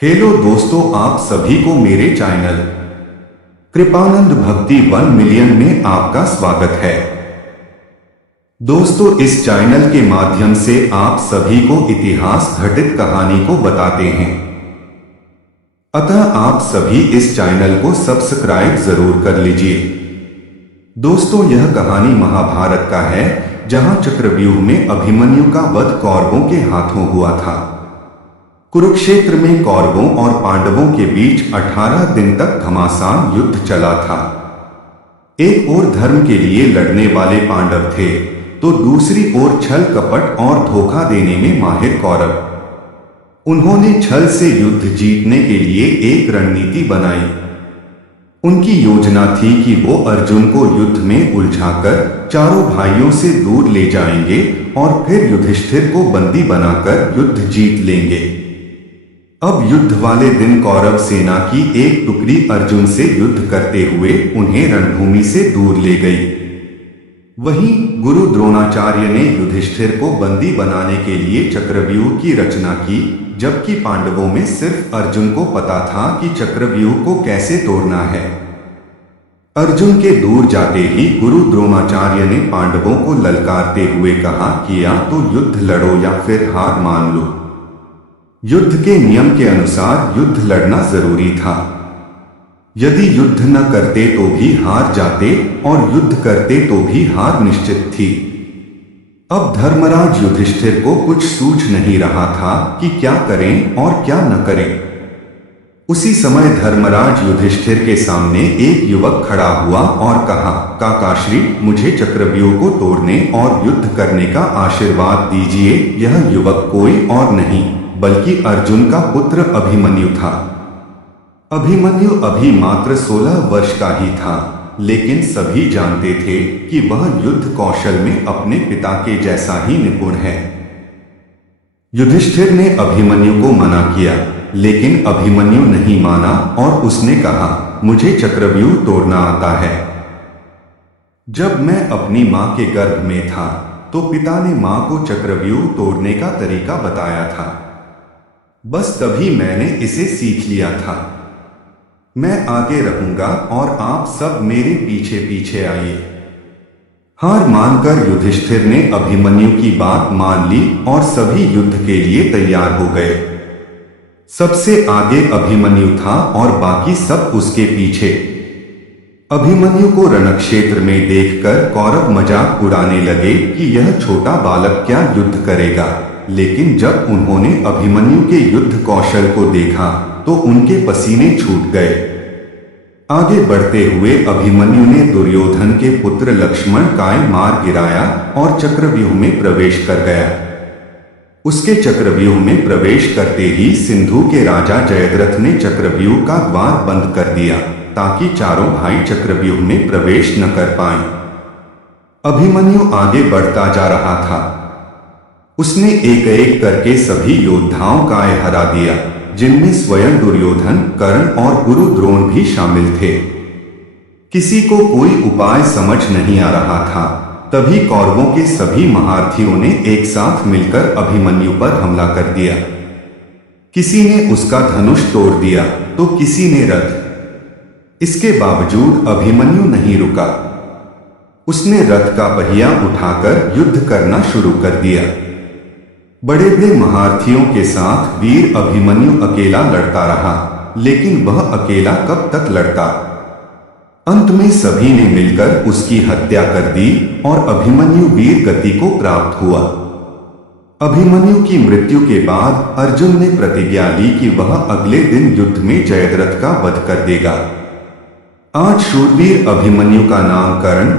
Hello दोस्तों, आप सभी को मेरे चैनल कृपानंद भक्ति 1 मिलियन में आपका स्वागत है। दोस्तों, इस चैनल के माध्यम से आप सभी को इतिहास घटित कहानी को बताते हैं, अतः आप सभी इस चैनल को सब्सक्राइब जरूर कर लीजिए। दोस्तों, यह कहानी महाभारत का है, जहां चक्रव्यूह में अभिमन्यु का वध कौरवों के हाथों हुआ था। कुरुक्षेत्र में कौरवों और पांडवों के बीच 18 दिन तक घमासान युद्ध चला था। एक ओर धर्म के लिए लड़ने वाले पांडव थे, तो दूसरी ओर छल कपट और धोखा देने में माहिर कौरव। उन्होंने छल से युद्ध जीतने के लिए एक रणनीति बनाई। उनकी योजना थी कि वो अर्जुन को युद्ध में उलझाकर चारों भाइयों से दूर ले जाएंगे और फिर युधिष्ठिर को बंदी बनाकर युद्ध जीत लेंगे। अब युद्ध वाले दिन कौरव सेना की एक टुकड़ी अर्जुन से युद्ध करते हुए उन्हें रणभूमि से दूर ले गई। वहीं गुरु द्रोणाचार्य ने युधिष्ठिर को बंदी बनाने के लिए चक्रव्यूह की रचना की, जबकि पांडवों में सिर्फ अर्जुन को पता था कि चक्रव्यूह को कैसे तोड़ना है। अर्जुन के दूर जाते ही गुरु द्रोणाचार्य ने पांडवों को ललकारते हुए कहा कि या तो युद्ध लड़ो या फिर हार मान लो। युद्ध के नियम के अनुसार युद्ध लड़ना जरूरी था। यदि युद्ध न करते तो भी हार जाते और युद्ध करते तो भी हार निश्चित थी। अब धर्मराज युधिष्ठिर को कुछ सूझ नहीं रहा था कि क्या करें और क्या न करें। उसी समय धर्मराज युधिष्ठिर के सामने एक युवक खड़ा हुआ और कहा, काकाश्री, मुझे चक्रव्यूह को तोड़ने और युद्ध करने का आशीर्वाद दीजिए। यह युवक कोई और नहीं बल्कि अर्जुन का पुत्र अभिमन्यु था। अभिमन्यु अभी मात्र 16 वर्ष का ही था, लेकिन सभी जानते थे कि वह युद्ध कौशल में अपने पिता के जैसा ही निपुण है। युधिष्ठिर ने अभिमन्यु को मना किया, लेकिन अभिमन्यु नहीं माना और उसने कहा, मुझे चक्रव्यूह तोड़ना आता है। जब मैं अपनी मां के गर्भ में था तो पिता ने मां को चक्रव्यूह तोड़ने का तरीका बताया था। बस तभी मैंने इसे सीख लिया था। मैं आगे रहूंगा और आप सब मेरे पीछे पीछे आइए। हार मानकर युधिष्ठिर ने अभिमन्यु की बात मान ली और सभी युद्ध के लिए तैयार हो गए। सबसे आगे अभिमन्यु था और बाकी सब उसके पीछे। अभिमन्यु को रणक्षेत्र में देखकर कौरव मजाक उड़ाने लगे कि यह छोटा बालक क्या युद्ध करेगा, लेकिन जब उन्होंने अभिमन्यु के युद्ध कौशल को देखा तो उनके पसीने छूट गए। आगे बढ़ते हुए अभिमन्यु ने दुर्योधन के पुत्र लक्ष्मण का मार गिराया और चक्रव्यूह में प्रवेश कर गया। उसके चक्रव्यूह में प्रवेश करते ही सिंधु के राजा जयद्रथ ने चक्रव्यूह का द्वार बंद कर दिया, ताकि चारों भाई चक्रव्यूह में प्रवेश न कर पाएं। अभिमन्यु आगे बढ़ता जा रहा था। उसने एक एक करके सभी योद्धाओं का हरा दिया, जिनमें स्वयं दुर्योधन, कर्ण और गुरु द्रोण भी शामिल थे। किसी को कोई उपाय समझ नहीं आ रहा था। तभी कौरवों के सभी महारथियों ने एक साथ मिलकर अभिमन्यु पर हमला कर दिया। किसी ने उसका धनुष तोड़ दिया तो किसी ने रथ। इसके बावजूद अभिमन्यु नहीं रुका। उसने रथ का पहिया उठाकर युद्ध करना शुरू कर दिया। बड़े बड़े महारथियों के साथ वीर अभिमन्यु अकेला लड़ता रहा, लेकिन वह अकेला कब तक लड़ता। अंत में सभी ने मिलकर उसकी हत्या कर दी और अभिमन्यु वीर गति को प्राप्त हुआ। अभिमन्यु की मृत्यु के बाद अर्जुन ने प्रतिज्ञा ली कि वह अगले दिन युद्ध में जयद्रथ का वध कर देगा। आज शूरवीर अभिमन्यु का नामकरण